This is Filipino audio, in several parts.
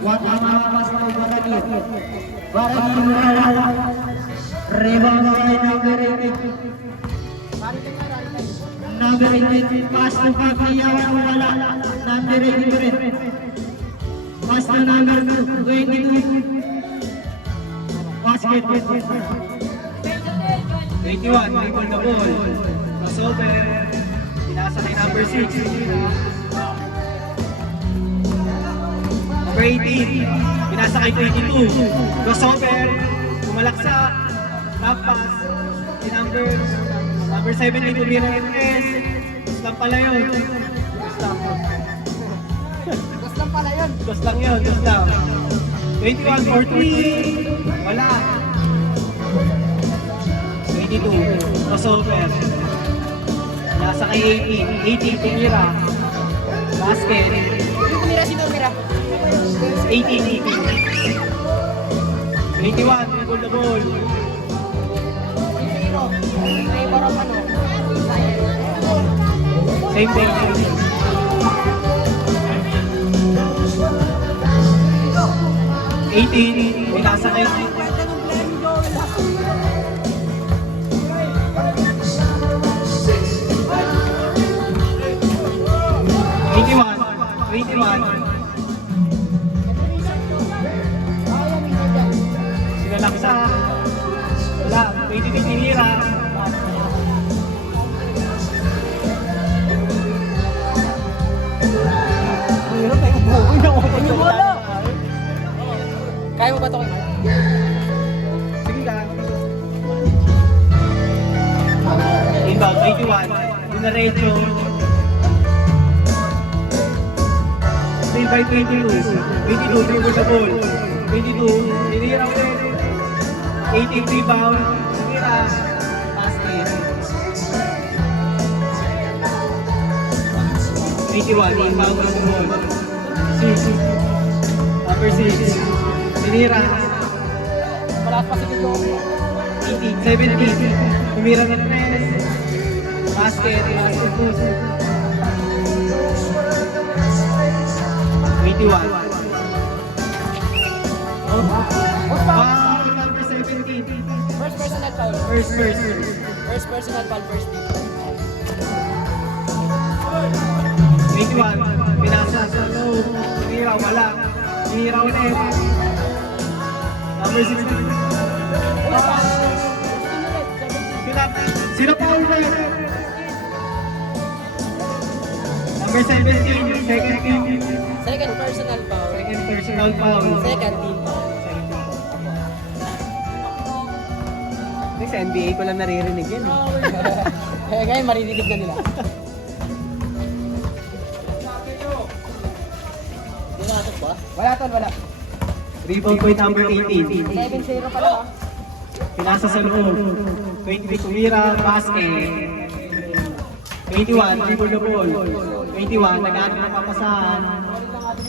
Watama Pascal Baraki. Baraki Murala. Rebound by number 8. Number 8 pass to Kakiyawan wala. Number 8 pass to number 22. Basket. 21, dribble the ball. Crossover. Pinasa kay number 6. Number 18. Pinasa kay 22. Crossover. Kumalaksak. Top pass. Si number 17 tumira ng S. Gusto lang pala yun. Gusto lang pala yun. Gusto lang yun. Gusto lang. 21 for 3. Wala. 22. Crossover. Nasa kay 18. 18 tumira. Basket. Sino tumira? 18. 21. Dribble the ball. May parang ano. Same thing. 18. Pinasa kay 21. Sinalaksa. Wala. 22 tinira. Kaya mo ba ito? Sige ka. Inbound, 21. Dinaretso. Still by 22. 22, dribble the ball. 22, tinira ulit. 18 rebound. Tinira. Basket. 21, inbound the ball. 6. Number 6. Tinira. Malakas pa si Tito. 18, 17. Tumira ng press. Basket. Basket push. 21. Number 17. First personal foul. First. First personal foul, first team. 21. Pinasa sa low. Tinira, wala. Tinira ulit. Number 16. Sino pa ulit? Number 17. Second team. Second personal foul. Second personal foul. Second team foul. Sa NBA ko lang naririnig yan. Kaya ngayon maririnig na nila. Dinasok ba? Wala tol, wala. Rebound point number 18. 11-0 pala ha. Pinasa sa loob. 23 tumira, basket. 21, dribble the ball. 21, nag-ano ng papasahan.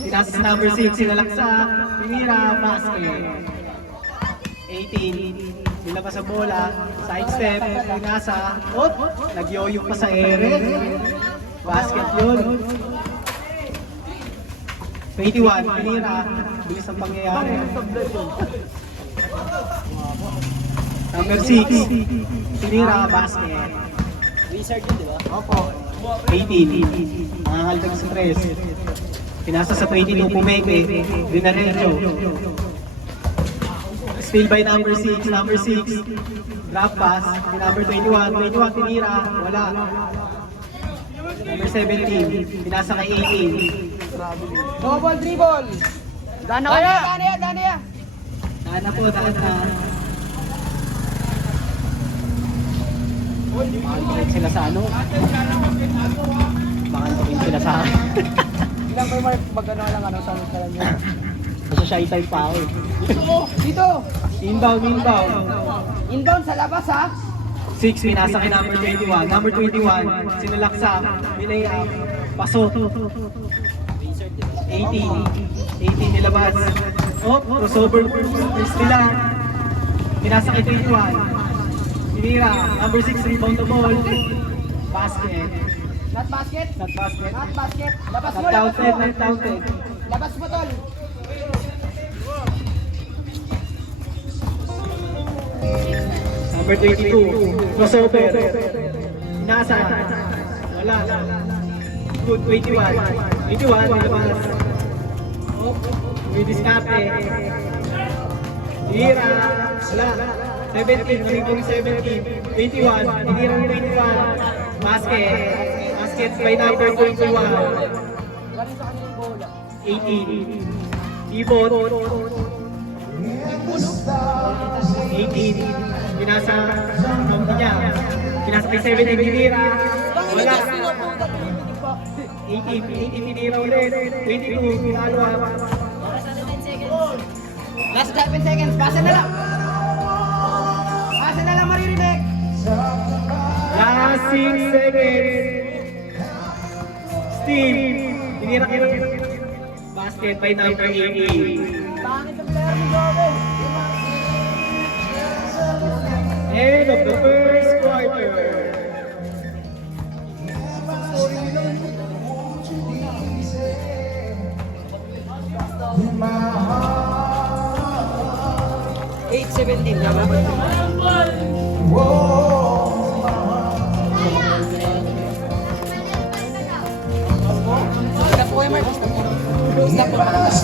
Pinasa sa number 6, sinalaksak. Tumira, basket. 18, nilabas sa bola. Side step, pinasa. Op! Nag-yoyo pa sa ere. Basket yun. 21, pinira. Bilis ang pangyayari. Number 6, tinira, basket. Wizard yun, di ba? Opo. 18, nangangaldag sa 3. Pinasa sa 22, pumeke. Dinaretso. Steal by number 6, number 6. Drop pass, number 21. 21, tinira, wala. Number 17, pinasa kay 18. Double dribble! Dana kaya! Dana ya! Daan na po, daan na. Makantukin sila sa ano? Makantukin sila sa akin. Ilang kayo Mark, mag-ano lang ano, sa lang nyo. Sa shy time pa ako eh. Dito! Inbound. Inbound sa labas ha! 6, pinasa kay number 21. Number 21, sinalaksa, binay up, pasok. 18 nilabas. Oh, crossover first nila. Pinasa kay 21. Tinira, number 6, rebound the ball. Basket. Not basket! Not basket. Not basket! Labas mo, Not labas counted, mo! not counted. Labas mo tol! Number 22, crossover. Nasa. Wala. Good, 21. 21, nilabas. May diskarte. Tira. Wala. 17, naging 17. 21, tinira ng 21. Basket. Basket by number 21. 18. Ibot. 18. Pinasa. Kampi niya. Pinasa kay 17. Tinira. Wala. 18. 18 tinira ulit. 22. Pinalo. Last 7 seconds. Pasa na lang. Pasa na lang maririnig. Last 6 seconds. Steve. Tinira kayo. Basket by number 18. Pangit ang player ni Joel. End of the first quarter. Eight 17, tama? Stop po kayo, Mark. Stop po. Stop po.